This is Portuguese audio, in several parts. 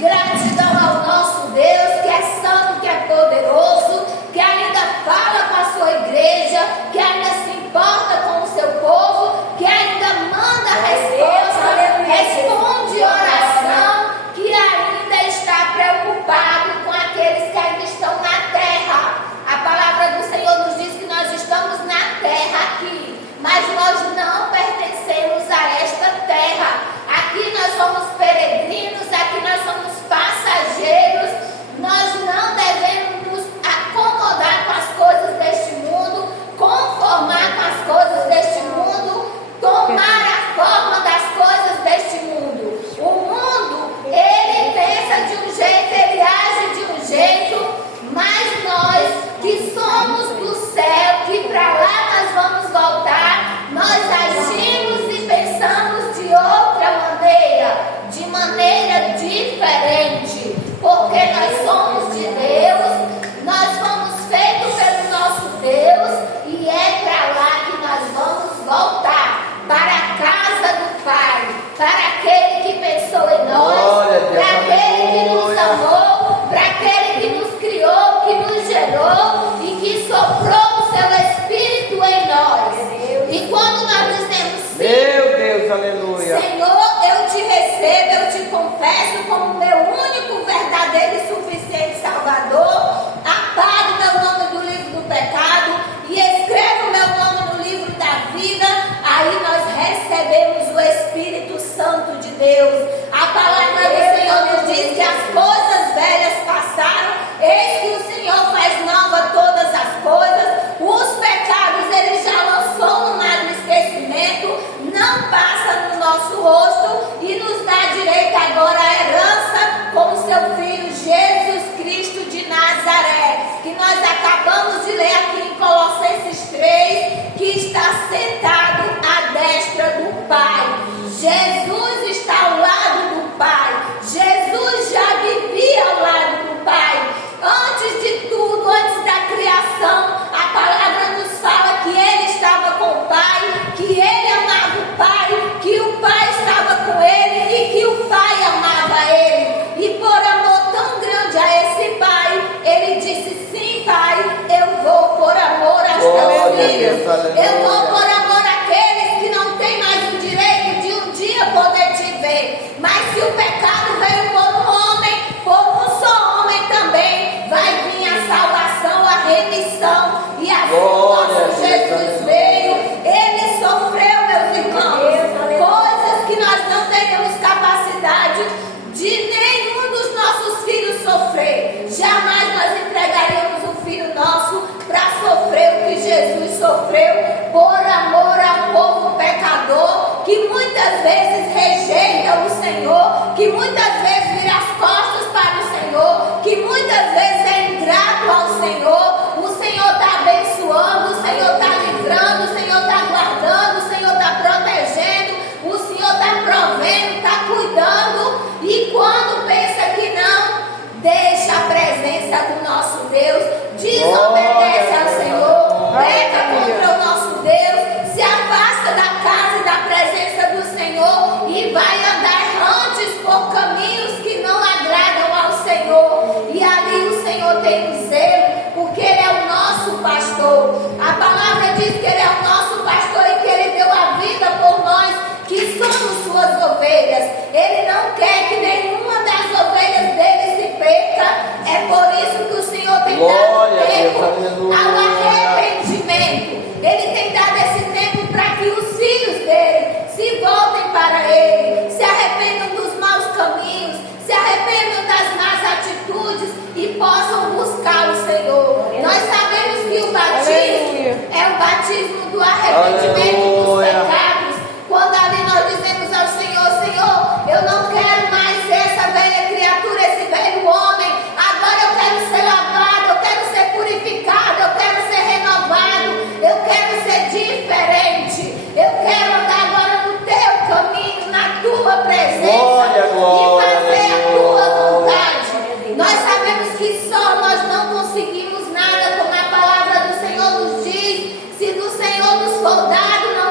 Gratidão ao nosso Deus, que é santo, que é poderoso, que ainda fala com a sua igreja, que ainda se importa com o seu povo, que ainda manda resposta, responde oração, que ainda está preocupado com aqueles que ainda estão na terra. A palavra do Senhor nos diz que nós estamos na terra aqui, mas nós não pertencemos a esta terra. Aqui nós somos peregrinos, aqui nós somos passageiros. Nós não devemos nos acomodar com as coisas deste mundo, conformar com as coisas deste mundo, tomar a forma das coisas deste mundo. O mundo, ele pensa de um jeito, ele age de um jeito, mas nós que somos do céu, que para lá nós vamos voltar, nós agimos e pensamos de outra maneira, de maneira diferente, porque nós somos de Deus, nós fomos feitos pelo nosso Deus, e é para lá que nós vamos voltar, para a casa do Pai, para aquele que pensou em nós, para aquele que nos amou, para aquele que nos criou, que nos gerou e que soprou o seu Espírito em nós. E quando nós dizemos sim, meu Deus, aleluia, Senhor, eu te recebo, eu te confesso como meu único, verdadeiro e suficiente Salvador, apago meu nome do livro do pecado e escrevo meu nome no livro da vida, aí nós recebemos o Espírito Santo de Deus. A palavra do Senhor nos diz que as coisas velhas passaram, eis que o Senhor faz nova todas as coisas, os pecados ele já lançou no mar do esquecimento, não passa no nosso rosto e nos dá direito agora à herança com o seu Filho Jesus Cristo de Nazaré, que nós acabamos de ler aqui em Colossenses 3, que está sentado à destra do Pai. Jesus está ao lado do Pai, Jesus já vivia ao lado do Pai. Antes de tudo, antes da criação, a palavra nos fala que ele estava com o Pai, que ele amava o Pai, que o Pai estava com ele e que o Pai amava ele. E por amor tão grande a esse Pai, ele disse: sim, Pai, eu vou por amor aos teus filhos, eu vou por amor àqueles que não têm mais o direito de um dia poder te ver. Mas se o pecado veio por um homem, por um só homem também vai vir a salvação, a remissão. E assim o nosso Jesus veio, ele sofreu, meus irmãos, coisas que nós não teríamos capacidade de nenhum dos nossos filhos sofrer. Jamais nós entregaríamos um filho nosso para sofrer o que Jesus sofreu por amor ao povo pecador, que muitas vezes rejeita o Senhor, que muitas vezes vira as costas para o Senhor, que muitas vezes é ingrato ao Senhor. O Senhor está abençoando, o Senhor está livrando, o Senhor está guardando, o Senhor está protegendo, o Senhor está provendo, está cuidando. E quando pensa que não, deixa a presença do nosso Deus, desobedece ao Senhor, peca contra o nosso Deus, se afasta da casa e da presença do Senhor e vai andar antes por caminhos que não agradam ao Senhor. E ali o Senhor tem um zelo, porque Ele é o nosso pastor. A palavra diz que Ele é o nosso pastor e que Ele deu a vida por nós, que somos suas ovelhas. Ele não quer que nenhuma das ovelhas dele se perca. É por isso que o Senhor tem dado tempo ao arrependimento. Ele tem dado esse tempo para que os filhos dele se voltem para Ele, se arrependam dos maus caminhos, se arrependam das más atitudes e possam buscar o Senhor. Nós sabemos que o batismo é o batismo do arrependimento dos pecados. Quando ali nós dizemos ao Senhor: Senhor, eu não quero mais ser essa velha criatura, esse velho homem. Agora eu quero ser lavado, eu quero ser purificado, eu quero ser renovado, eu quero ser diferente. Eu quero andar agora no teu caminho, na tua presença e fazer a tua vontade. Nós sabemos que só nós não conseguimos nada, como a palavra do Senhor nos diz. Se do Senhor nos for dado, não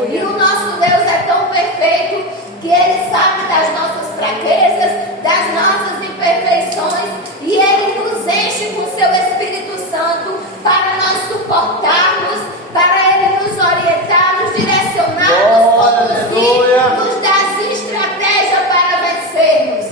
Aleluia. E o nosso Deus é tão perfeito que Ele sabe das nossas fraquezas, das nossas imperfeições, e Ele nos enche com Seu Espírito Santo para nós suportarmos, para Ele nos orientar, nos direcionar, nos conduzir, nos dar estratégia para vencermos.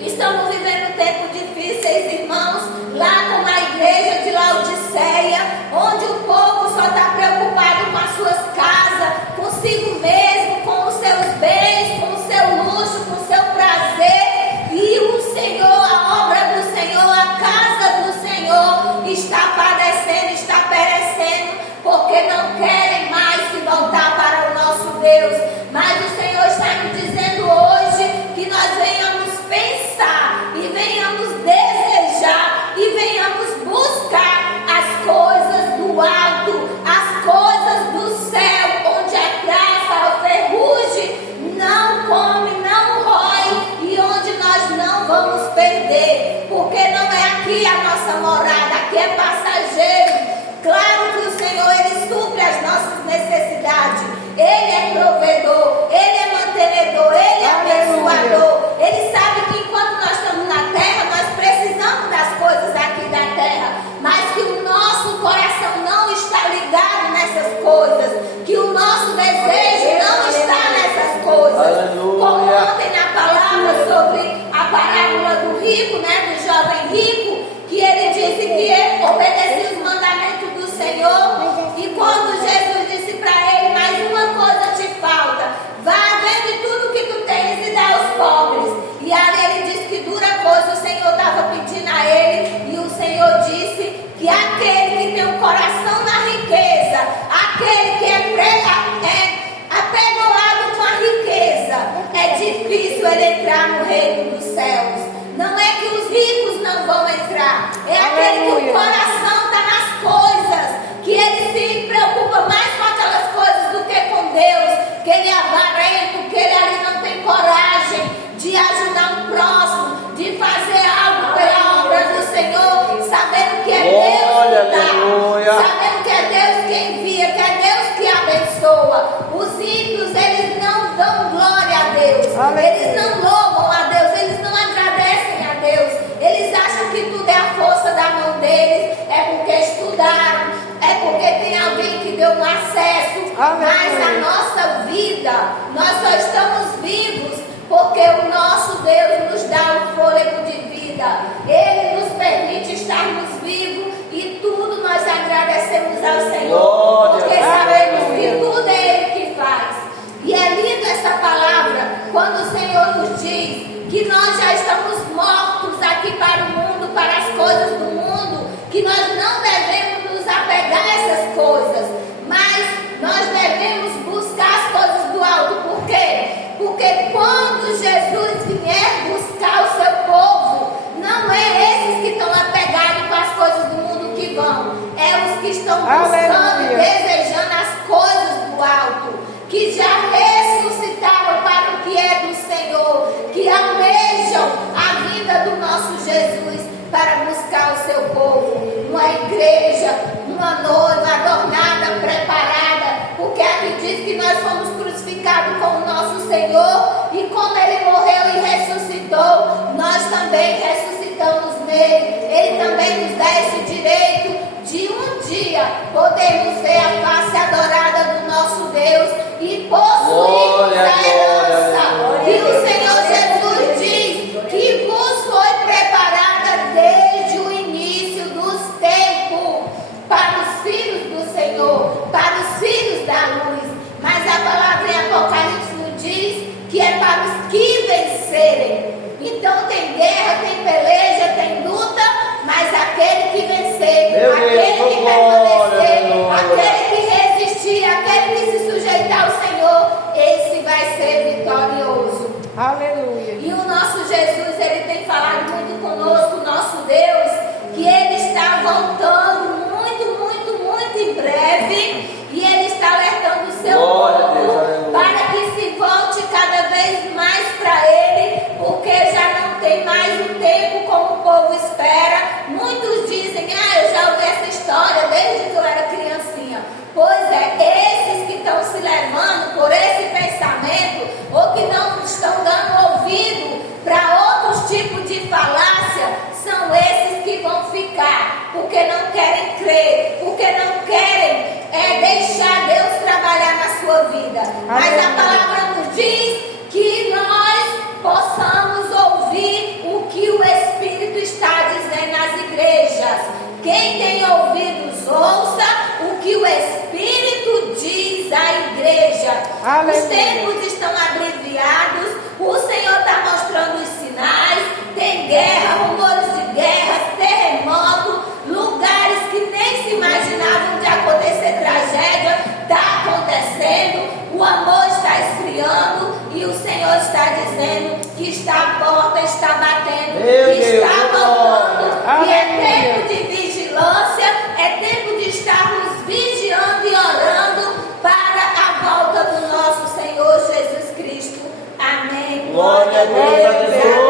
Estamos vivendo tempos difíceis, irmãos, lá como a igreja de Laodiceia, onde o povo só está preocupado com as suas casas, consigo mesmo, com os seus bens, com o seu luxo, com o seu prazer. E o Senhor, a obra do Senhor, a casa do Senhor está padecendo, está perecendo, porque não querem mais se voltar para o nosso Deus. Mas o Senhor está nos dizendo hoje que nós venhamos pensar e venhamos desejar e venhamos buscar as coisas do alto, as coisas do céu, onde a traça, a ferrugem não come, não rói, e onde nós não vamos perder, porque não é aqui a nossa morada, aqui é passageiro. Claro que o Senhor, Ele supre as nossas necessidades, Ele é provedor, Ele é mantenedor, Ele é abençoador. Ele sabe que enquanto nós estamos na terra, nós precisamos das coisas aqui da terra, mas que o nosso coração não está ligado nessas coisas, que o nosso desejo não está nessas coisas. Aleluia. Como ontem na palavra sobre a parábola do rico, né, do jovem rico, que ele disse que obedecia os mandamentos do Senhor, e quando Jesus disse para ele: mais uma coisa te falta, vá, vende tudo que tu tens e dá aos pobres. E ali ele disse que dura coisa o Senhor estava pedindo a ele, e o Senhor disse que aquele que tem o coração na riqueza, aquele que é apegoado com a riqueza, é difícil ele entrar no reino dos céus. Não é que os ricos não vão entrar, é aquele que o coração está nas coisas, que ele se preocupa mais com aquelas coisas do que com Deus, que ele é avarento, que ele ali não tem coragem de ajudar um próximo, de fazer algo pela obra do Senhor, sabendo que é Deus que dá, sabendo que é Deus que envia, que é Deus que abençoa. Os ímpios, eles não dão glória a Deus, eles não louvam a Deus, eles não agradecem a Deus, eles acham que tudo é a força da mão deles, é porque estudaram, é porque tem alguém que deu um acesso. Mas a nossa vida, nós só estamos vivos porque o nosso Deus nos dá o fôlego de vida. Ele nos permite estarmos vivos, e tudo nós agradecemos ao Senhor, porque sabemos que tudo é Ele que faz. E é lindo essa palavra quando o Senhor nos diz que nós já estamos mortos aqui para o mundo, para as coisas do mundo, que nós não devemos nos apegar a essas coisas, mas nós devemos buscar as coisas do alto. Por quê? Porque quando Jesus vier buscar o seu povo, não é esses que estão apegados com as coisas do mundo que vão, é os que estão buscando e desejando as coisas do alto, que já ressuscitaram para o que é do Senhor, que almejam a vinda do nosso Jesus para buscar o seu povo, numa igreja, numa noiva adornada, preparada, porque aqui diz que nós fomos crucificados com o nosso Senhor, e como Ele morreu e ressuscitou, nós também ressuscitamos nele. Ele também nos dá esse direito de um dia podermos ver a face adorada do nosso Deus e possuirmos a herança. E o Senhor Jesus diz que vos foi preparada desde o início dos tempos para os filhos do Senhor, para os filhos da luz. Mas a palavra em Apocalipse nos diz que é para os que vencerem. Então tem guerra, tem peleja, tem luta, mas aquele que vencer, aquele que permanecer, aquele que resistir, aquele que se sujeitar ao Senhor, esse vai ser vitorioso. Aleluia. E o nosso Jesus, Ele tem falado muito conosco, o nosso Deus, que Ele está voltando muito em breve, e Ele está alertando o seu povo para que se volte cada vez mais para Ele, porque já não tem mais o tempo como o povo espera. Muitos dizem: eu já ouvi essa história desde que eu era criancinha. Pois é, esses que estão se crer, porque não querem deixar Deus trabalhar na sua vida. Mas a palavra nos diz que nós possamos ouvir o que o Espírito está dizendo nas igrejas. Quem tem ouvidos, ouça o que o Espírito diz à igreja. Os tempos estão abreviados, o Senhor está mostrando os sinais, tem guerra, rumores de guerras, terremoto, lugares que nem se imaginavam de acontecer tragédia, está acontecendo, o amor está esfriando e o Senhor está dizendo que a porta está batendo, que está voltando, e é tempo de vigilância, é tempo de estarmos vigiando e orando para a volta do nosso Senhor Jesus Cristo. Amém. Glória a Deus, aleluia.